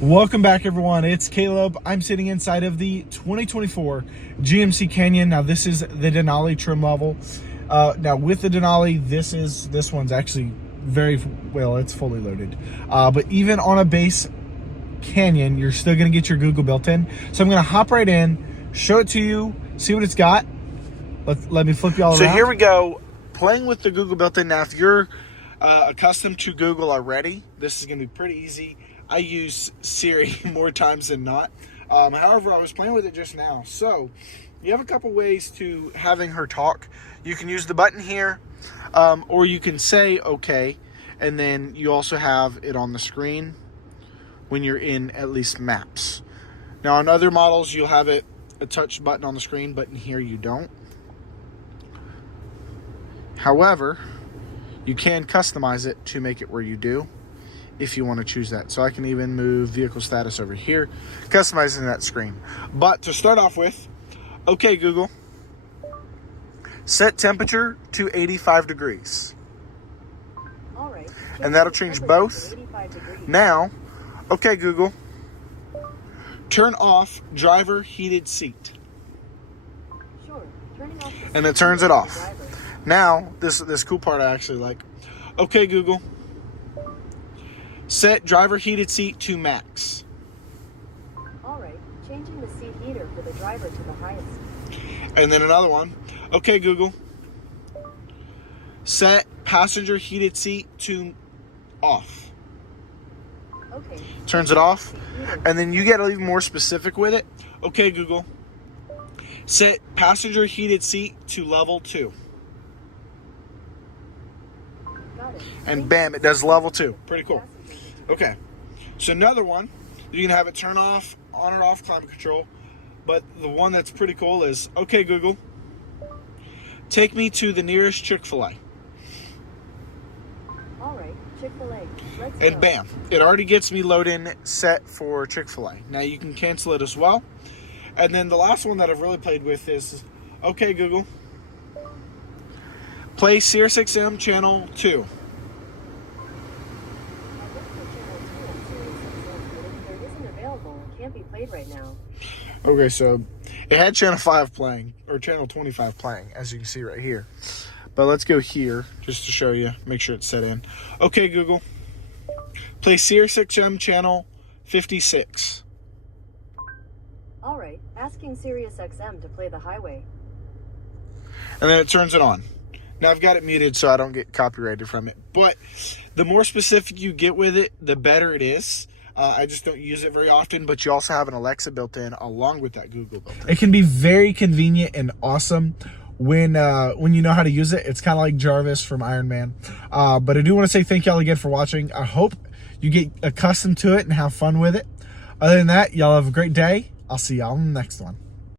Welcome back, everyone. It's Caleb. I'm sitting inside of the 2024 GMC Canyon. Now, this is the Denali trim level. Now, with the Denali, this one's actually very well. It's fully loaded. But even on a base Canyon, you're still going to get your Google built in. So I'm going to hop right in, show it to you, see what it's got. Let me flip you all around. So here we go, playing with the Google built in. Now, if you're accustomed to Google already, this is going to be pretty easy. I use Siri more times than not. However, I was playing with it just now. So you have a couple ways to having her talk. You can use the button here, or you can say okay, and then you also have it on the screen when you're in at least maps. Now on other models, you'll have it a touch button on the screen, but in here you don't. However, you can customize it to make it where you do, if you want to choose that. So I can even move vehicle status over here, customizing that screen. But to start off with, okay, Google, set temperature to 85 degrees. All right. And that'll change both. Now, okay, Google, turn off driver heated seat. Sure. Turning off and it turns it off. Now, this cool part I actually like. Okay, Google, set driver heated seat to max. All right, changing the seat heater for the driver to the highest. And then another one. Okay, Google, set passenger heated seat to off. Okay. Turns it off. And then you get even more specific with it. Okay, Google, set passenger heated seat to level 2. Got it. And bam, it does level 2. Pretty cool. Okay, so another one, you can have it turn off, on and off climate control, but the one that's pretty cool is, okay, Google, take me to the nearest Chick-fil-A. All right, Chick-fil-A, let's go. And bam, it already gets me loaded set for Chick-fil-A. Now you can cancel it as well. And then the last one that I've really played with is, okay, Google, play SiriusXM channel 2. Can't be played right now. Okay, so it had channel 5 playing, or channel 25 playing, as you can see right here. But let's go here, just to show you, make sure it's set in. Okay, Google, play SiriusXM channel 56. All right, asking SiriusXM to play the highway. And then it turns it on. Now I've got it muted so I don't get copyrighted from it. But the more specific you get with it, the better it is. I just don't use it very often, but you also have an Alexa built in along with that Google built in. It can be very convenient and awesome when you know how to use it. It's kind of like Jarvis from Iron Man. But I do want to say thank y'all again for watching. I hope you get accustomed to it and have fun with it. Other than that, y'all have a great day. I'll see y'all in the next one.